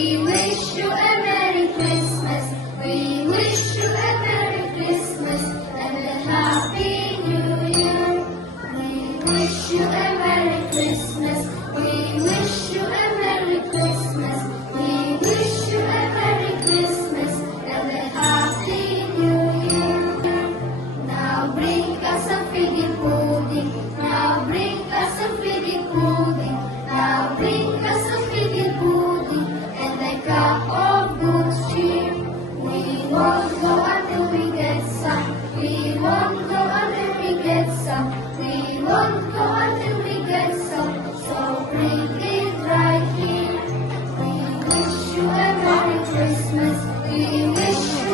We wish you a Merry Christmas. We wish you a Merry Christmas and a Happy New Year. We wish you a Merry Christmas. We wish you a Merry Christmas. We wish you a Merry Christmas and a Happy New Year. Now bring us a figgy pudding. Now bring us a figgy pudding. Now bring us a figgy pudding and a cup of good cheer. We won't go until we get some. We won't go until we get some. We won't go until we get some. So bring it right here. We wish you a Merry Christmas. We wish you